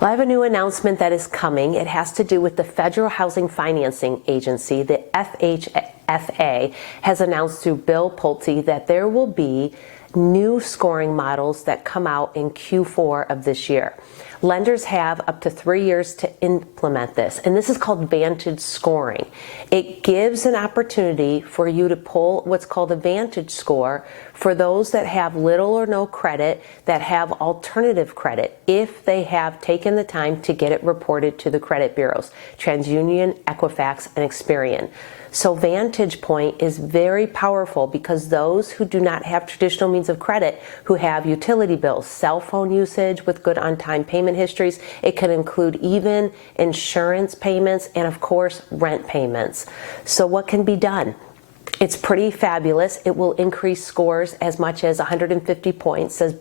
Well, I have a new announcement that is coming. It has to do with the Federal Housing Financing Agency. The FHFA has announced through Bill Pulte that there will be new scoring models that come out in Q4 of this year. Lenders have up to 3 years to implement this, and this is called Vantage Scoring. It gives an opportunity for you to pull what's called a Vantage score for those that have little or no credit, that have alternative credit, if they have taken the time to get it reported to the credit bureaus, TransUnion, Equifax, and Experian. So Vantage Point is very powerful because those who do not have traditional means of credit, who have utility bills, cell phone usage with good on-time payment histories, it can include even insurance payments and of course rent payments. So what can be done? It's pretty fabulous. It will increase scores as much as 150 points, says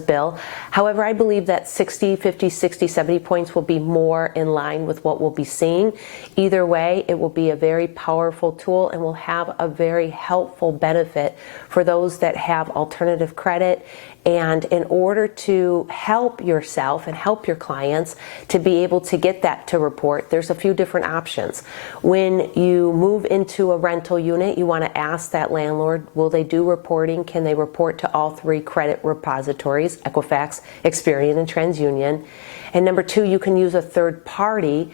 Bill. However, I believe that 60, 50, 60, 70 points will be more in line with what we'll be seeing. Either way, it will be a very powerful tool and will have a very helpful benefit for those that have alternative credit. And in order to help yourself and help your clients to be able to get that to report, there's a few different options. When you move into a rental unit, you want to ask that landlord, will they do reporting? Can they report to all 3 credit repositories, Equifax, Experian, and TransUnion? And number 2, you can use a third party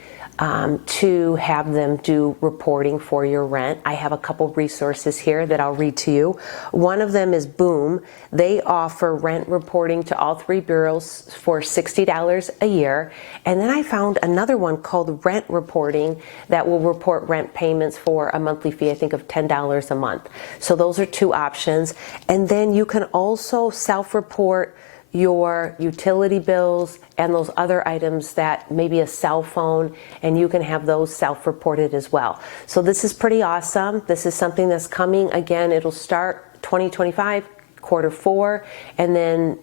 to have them do reporting for your rent. I have a couple resources here that I'll read to you. One of them is Boom. They offer rent reporting to all 3 bureaus for $60 a year. And then I found another one called Rent Reporting that will report rent payments for a monthly fee, I think of $10 a month. So those are 2 options. And then you can also self-report your utility bills and those other items, that maybe a cell phone, and you can have those self-reported as well. So this is pretty awesome. This is something that's coming. Again, it'll start 2025, Q4, and then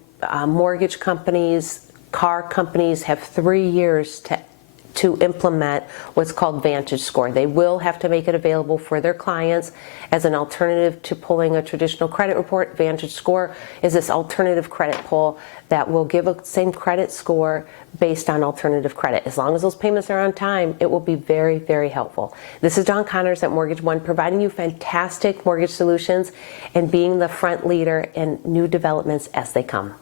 mortgage companies, car companies have 3 years to implement what's called Vantage Score. They will have to make it available for their clients as an alternative to pulling a traditional credit report. Vantage Score is this alternative credit pull that will give a same credit score based on alternative credit. As long as those payments are on time, it will be very, very helpful. This is Dawn Connors at Mortgage One, providing you fantastic mortgage solutions and being the front leader in new developments as they come.